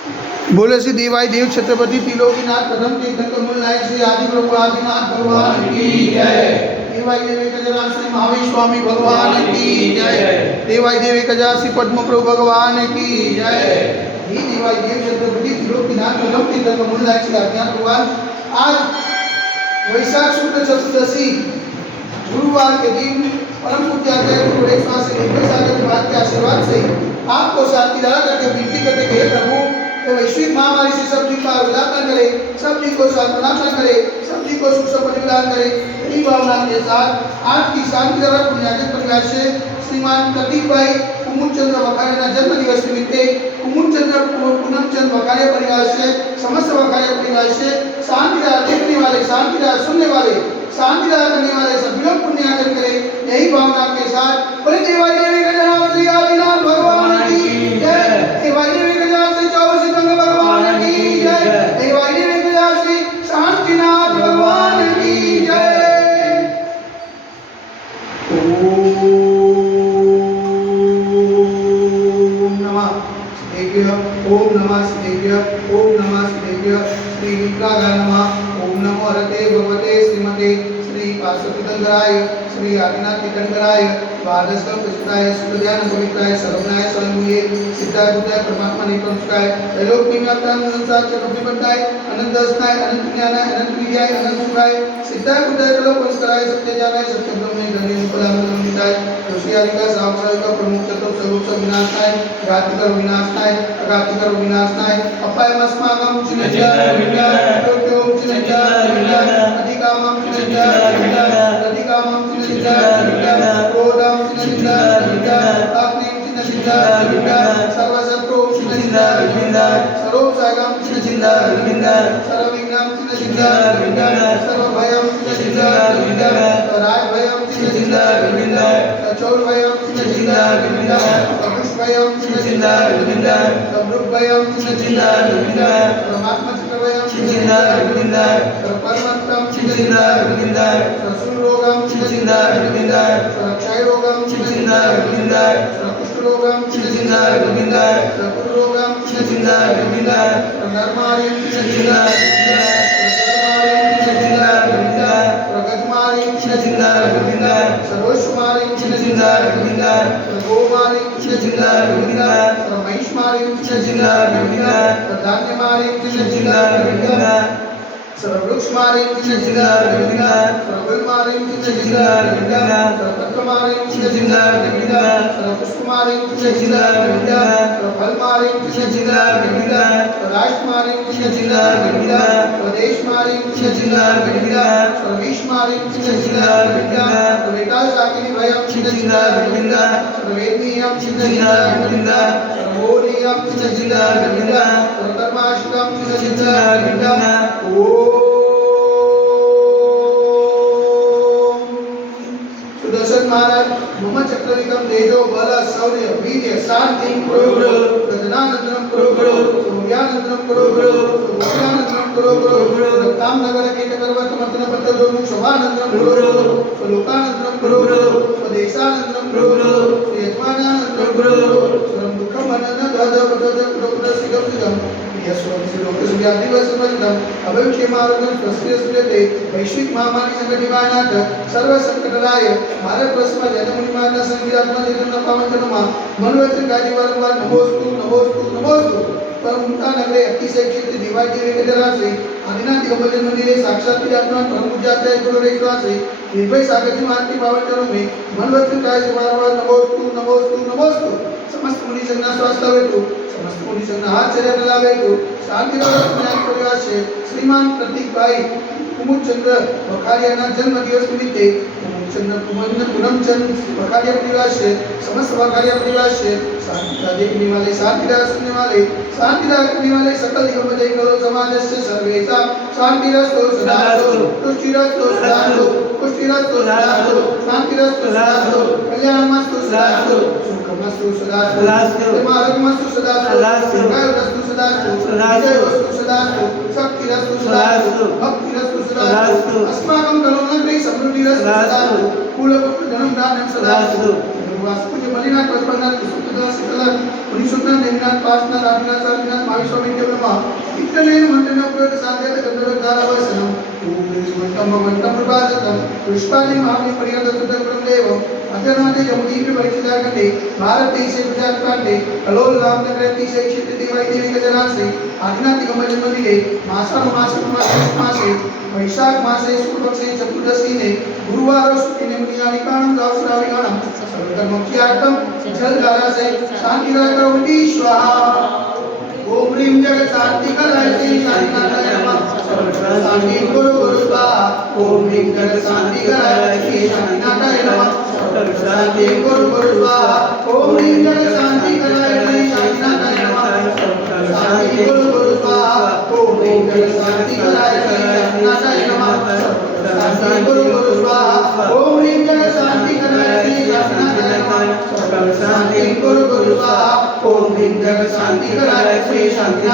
बोले श्री देवाई देव छत्रपति त्रिलोकीनाथ प्रथम तीर्थंकर मूल नायक श्री आदि प्रभु आदिनाथ भगवान की जय। देवाई देव गजा श्री महावीर स्वामी भगवान की जय। देवाई देव गजा श्री पद्म प्रभु भगवान की जय। ही देवाई देव छत्रपति त्रिलोकीनाथ प्रथम तीर्थंकर मूल नायक श्री आदिनाथ भगवान। आज वैशाख शुक्ल चतुर्दशी गुरुवार के दिन परम पूज्य आचार्य गुरु रेखा से के आशीर्वाद से आपको शांति दान करके विनती करते कि हे प्रभु वैश्विक महामारी से सब जी का उद्धार करे, सब जी को सांत्वना करे, सब जी को सुख समृद्धि प्रदान करे। यही भावना के साथ आज की शांति द्वारा पुण्यार्जन परिवार से श्रीमान प्रतीक भाई कुमुदचंद्र वखारिया जन्म दिवस निमित्ते कुमुदचंद्र पूनमचंद वखारिया परिवार से समस्त वखारिया परिवार से शांति देखने वाले, शांति सुनने वाले, शांति करने वाले सभी लोग पुण्यार्जन करें। यही भावना के साथ बोले देवाई देवी गजानन श्री आदिनाथ भगवान की जय। देवाई देवी गजानन श्री चौरसिद्धंकर भगवान की जय। देवाई देवी गजानन श्री शांतिनाथ भगवान की जय। ओम नमः शिवेभ्य, ओम नमः शिवेभ्य, ओम नमः शिवेभ्य। श्री विप्रागाय नमः। ओम नमो हरते भगवते श्रीमते श्री पार्श्वतीर्थंकराय श्री आदिनाथ तीर्थंकराय द्वादशम प्रसिद्धाय सुखध्यान पवित्राय सर्वज्ञाय स्वयंभुवे सिद्धाय बुद्धाय परमात्मा निपंचकाय त्रैलोक निव्याप्ताय संसार चक्रवर्तीपंताय अनंत दर्शनाय अनंत ज्ञानाय अनंत विद्याय अनंत सुखाय सिद्धाय बुद्धाय त्रैलोक पंचकाय सत्य ज्ञानाय सत्य ब्रह्मे धन्य पदामृतमिताय ऋषि आदिका सावसायिका प्रमुख चतुर्थ सर्वोच्च विनाशनाय घातिकर विनाशनाय अघातिकर विनाशनाय अपाय मस्माकं चिन्नज्ञान विज्ञान प्रत्योम चिन्नज्ञान विज्ञान अधिकामं चिन्नज्ञान विज्ञान अधिकामं चिन्नज्ञान विज्ञान क्रोधं चिन्नज्ञान विज्ञान अग्निं चिन्नज्ञान विज्ञान सर्वशत्रुं चिन्नज्ञान विज्ञान सर्वोपसागं चिन्नज्ञान विज्ञान सर्वविघ्नं चिन्नज्ञान विज्ञान सर्वभयं चिन्नज्ञान विज्ञान राजभयं चिन्नज्ञान विज्ञान चौरभयं चिन्नज्ञान विज्ञान अकुशभयं चिन्नज्ञान विज्ञान समृद्धभयं चिन्नज्ञान विज्ञान परमात्मचित्तभयं चिन्नज्ञान विज्ञान परमत्तं चिन्नज्ञान विज्ञान सरसुरोगं चिन्नज्ञान विज्ञान क्षयरोगं चिन्नज्ञान विज्ञान कुष्ठरोगं चिन्नज्ञान विज्ञान कुष्ठरोगं चिन्नज्ञान विज्ञान नरमारिं चिन्नज्ञान प्रगतिमारिं चिन्नज्ञान विज्ञान सर्वस्वमारिं चिन्नज्ञान विज्ञान गोमारिं चिन्नज्ञान विज्ञान महिष्मारिं चिन्नज्ञान विज्ञान धान्यमारिं चिन्नज्ञान विज्ञान सर्ववृक्षमारिं चिन्नज्ञान विज्ञान सर्वफलमारिं चिन्नज्ञान विज्ञान सर्वपत्रमारिं चिन्नज्ञान विज्ञान सर्वपुष्पमारिं चिन्नज्ञान विज्ञान सर्वफलमारिं चिन्नज्ञान विज्ञान सर्वराष्ट्रमारिं चिन्नज्ञान विज्ञान स्वदेशमारिं चिन्नज्ञान विज्ञान सर्वेशमारिं चिन्नज्ञान विज्ञान सर्वेकाशाकिनी भयं चिन्नज्ञान विज्ञान सर्ववेदनीयं चिन्नज्ञान विज्ञान सर्वोदीयं चिन्नज्ञान विज्ञान सर्वकर्माशिकं चिन्नज्ञान विज्ञान सुदर्शन महाराज मम चक्रविक्रम तेजो बल शौर्य वीर्य शांति कुरु गजनानंदनम कुरु सौम्यानंदनम कुरु सौम्यानंदनम कुरु रक्ताम नगर कीट पर्वत मर्दन पत्तरोम शोभानंदनम कुरु लोकानंदनम कुरु स्वदेशानंदनम कुरु यजमानानंदनम कुरु सर्व दुःखम अनन दद पदज कुरु सिगम सिगम वैश्विक महामारी संकटनिवारणार्थ सर्व संकटराय भारत वर्षमा जनमुनिमाता संगीतात्मा चैतन्य पावनचनमा मनोवचन कार्य वारंवार नमोस्तु नमोस्तु नमोस्तु परम उनका नगरे अतिशय क्षेत्र देवाई देवी गजरा से आदिनाथ दिगंबर मंदिर साक्षात आत्मा परम पूज्याचार्य गुरु रेखा से निर्भय सागर जी महान की पावनचरणों में मनोवचन कार्य से वारंवार नमोस्तु नमोस्तु नमोस्तु समस्त मुनि संगना स्वास्थ्य हेतु समस्त मुनि संगना हाथ चले लाभ हेतु शांति परिवार से श्रीमान प्रतीक भाई कुमुदचंद्र वखारिया जन्म दिवस निमित्ते पूनमचंद वखारिया परिवार से समस्त वखारिया परिवार से शांति देखने वाले शांति सुनने वाले शांति करने वाले सकल दिगंबर जय करो समाज से सर्वेशा शांति रस्तो सदातो तुष्टि रस्तो सदातो पुष्टि रस्तो सदातो शांति रस्तो सदातो कल्याण मस्तु सदातो सुखमस्तु सदातो मार्गमस्तु सदातो गाय रस्तो सदातो विजय वस्तु सदातो शक्ति रस्तो सदातो भक्ति रस्तो सदातो अस्माकं करुणाग्रे समृद्धि रस्तो सदातो कुलपुत्र धनम दानं सदातो वास्तु के मलिनाथ पचपन्नाथ सुतदास सकल पुरुषोत्तम देवनाथ पासनाथ आदिनाथ साधनाथ महाविश्वामित्रेभ्यो नमः इत्यनेन मन्त्रेण उपयोग साध्यत गन्धर्वकालवसनम् ओम निर्मन्तं भवन्तं प्रभासतं पुष्पाणि महामि परिणतसुतगुणं देवम् अत्यनादि यमुनीपि परिचितागणे भारतीसे गुजरातकाण्डे कलोल रामनगरतीसे क्षितिदेवैदेवी गजरासे आदिनातिगमजन्मदिने मासे वैशाख मासे शुक्लपक्षे चतुर्दशीने गुरुवार सुदिने मुनियानिकाणं दावश्राविकाणं सर्वकर्मख्यातं जलधारासे शान्तिराकरोति स्वाहा ओम ह्रीं जगत्शान्तिकराय श्री शान्तिनाथाय नमः शान्ति गुरु गुरु स्वाहा ओम ह्रीं जगत्शान्तिकराय श्री शान्तिनाथाय नमः शान्ति गुरु गुरु स्वाहा ओम ह्रीं जगत्शान्तिकराय श्री शान्तिनाथाय नमः शान्ति गुरु गुरु स्वाहा ओम ह्रीं जगत्शान्तिकराय श्री शान्तिनाथाय नमः शान्ति गुरु गुरु स्वाहा ओम ह्रीं जगत्शान्तिकराय श्री शान्तिनाथाय नमः शान्ति गुरु गुरु स्वाहा ओम ह्रीं जगत्शान्तिकराय श्री शान्ति